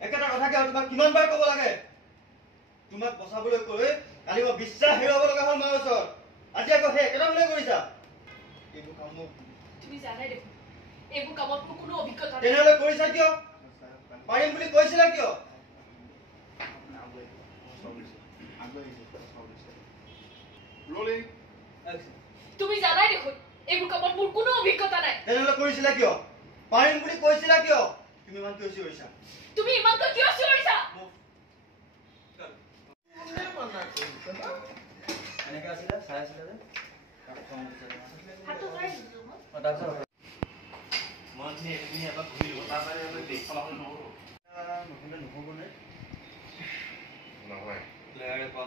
একেটা কথাকে আৰু তোমাক কিমান বাৰ ক'ব লাগে তোমাক বচাবলৈ কৈ কালি মই বিশ্বাস হেৰুৱাব লগা হ'ল মাৰ ওচৰত আজি আকৌ সেই একেটা ভুলে কৰিছা এইবোৰ কাম তুমি জানাই দেখোন এইবোৰ কামত মোৰ কোনো অভিজ্ঞতা নাই তেনেহ'লে কৰিছা কিয় পাৰিম বুলি কৈছিলা কিয় তুমি জানাই দেখোন এইবোৰ কামত মোৰ কোনো অভিজ্ঞতা নাই তেনেহ'লে কৰিছিলা কিয় পাৰিম বুলি কৈছিলা কিয় তুমি ইমান কিয় চিঞৰিছা তুমি ইমানকৈ কিয় চিঞৰিছা এনেকে আছিলে চাই আছিলে যে হাতটো ধৰাই দিছো তাৰপিছত মই তুমি এবাৰ ঘূৰিলো তাৰপৰা দেখলা হ'ল নহ'লে নহ'বনে নহয় লেয়াৰে কোৱা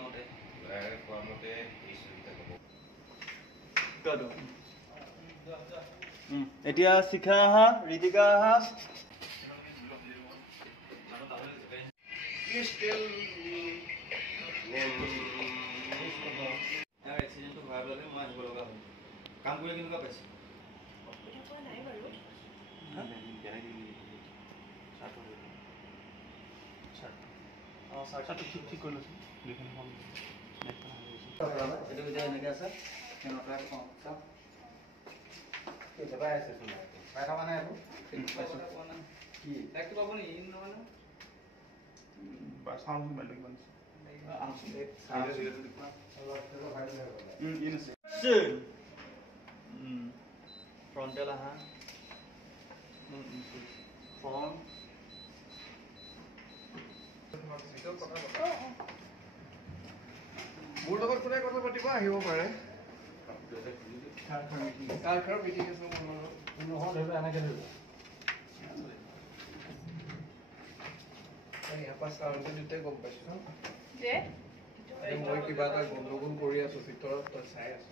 মতে এই চৰিতা হ'ব এতিয়া শিখা আহা ঋতিকা আহা এক্সিডেণ্টটো ভৰাই পেলালে মই আহিব লগা হ'ল কাম কৰি কেনেকুৱা পাইছে নাই বাৰু ঠিক কৰি লৈছোঁ এইটো এতিয়া এনেকৈ আছে ফ্ৰণ্টেল আহা ফ্ৰণ্ট মোৰ লগত কোনে কথা পাতিব আহিব পাৰে গম পাইছো মই কিবা এটা গণ্ডগোল কৰি আছো ভিতৰত তই চাই আছো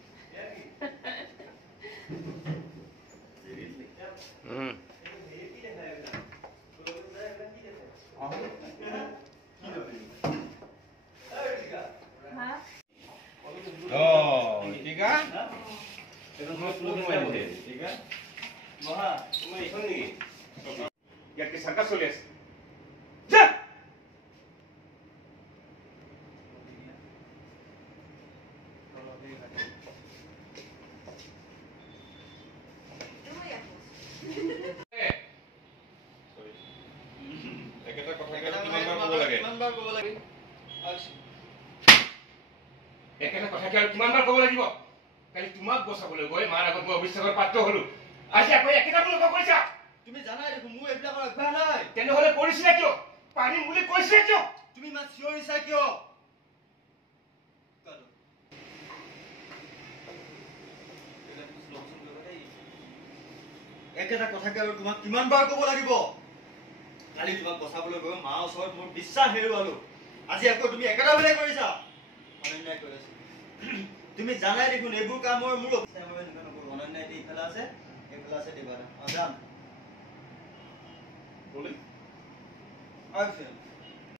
ইয়াকে সাৰ্কাস চলি আছে যা একেটা কথা কিমানবাৰ ক'ব লাগে একেটা কথা কিমানবাৰ ক'ব লাগিব কালি তোমাক বচাবলৈ গৈ মাৰ আগত মই অবিশ্বাসৰ পাত্ৰ হলো আজি আকৌ একেটা বুলি কৈছা তুমি জানাই দেখোন মোৰ এইবিলাকৰ অভ্যাস নাই তেনেহ'লে কৰিছিলা কিয় পাৰিম বুলি কৈছিলা কিয় তুমি ইমান চিঞৰিছা কিয় একেটা কথাকে আৰু তোমাক কিমানবাৰ ক'ব লাগিব কালি তোমাক বচাবলৈ গৈ মাৰ ওচৰত মোৰ বিশ্বাস হেৰুৱালো আজি আকৌ তুমি একেটা ভুলে কৰিছা অনন্যায় কৰি আছো তুমি জানাই দেখোন এইবোৰ কামৰ মোৰ অনন্যায় এতিয়া ইফালে আছে এইফালে আছে দিবা যাম বলে